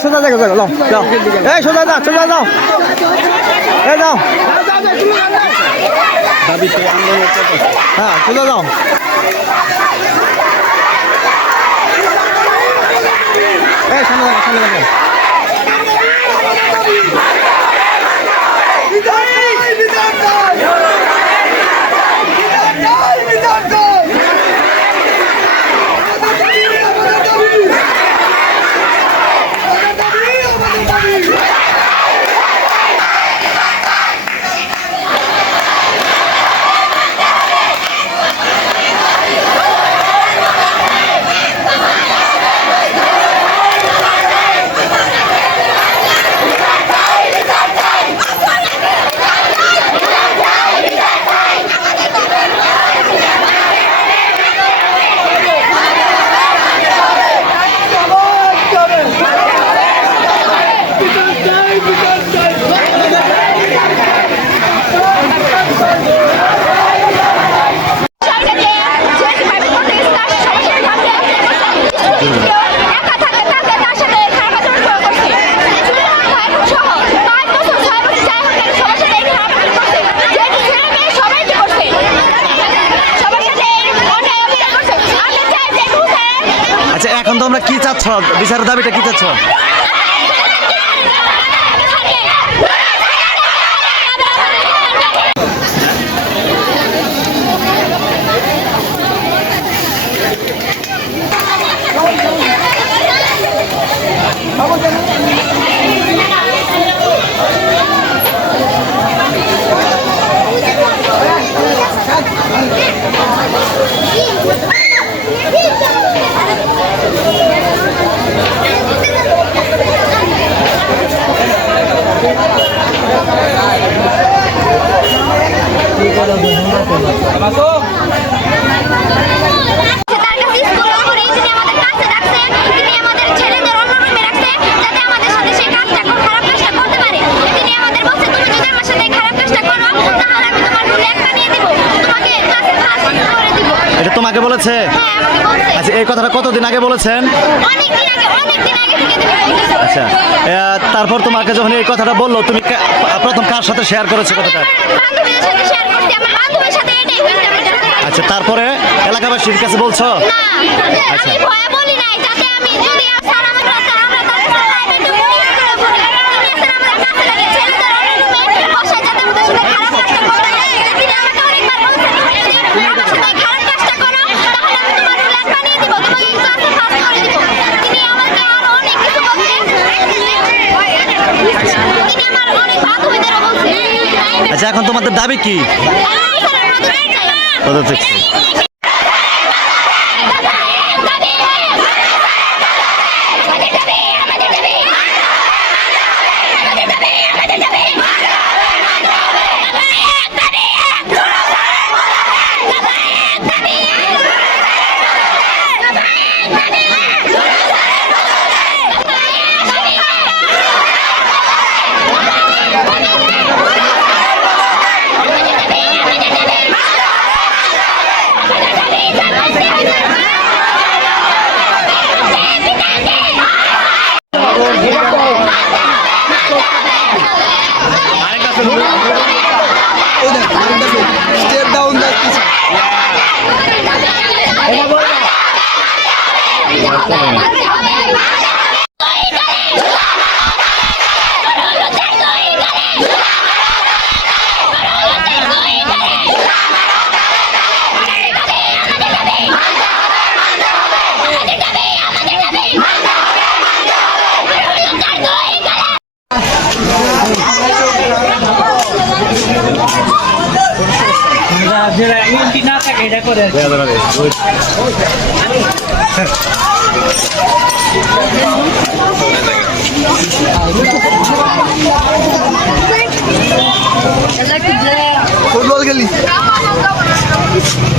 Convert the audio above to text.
সোজা জায়গা যাও যাও এই সোজা যাও এই যাও হ্যাঁ সোজা যাও এই সামনে যাও আচ্ছা এখন তোমরা কি চাচ্ছ বিচারের দাবিটা কি চাচ্ছ এটা তোমাকে বলেছে আচ্ছা এই কথাটা কতদিন আগে বলেছেন আচ্ছা তারপর তোমাকে যখন এই কথাটা বললো তুমি প্রথম কার সাথে শেয়ার করেছো কথাটা আচ্ছা তারপরে এলাকাবাসীর কাছে বলছো আচ্ছা আচ্ছা এখন তোমাদের দাবি কি Step down that फुटबॉल खेली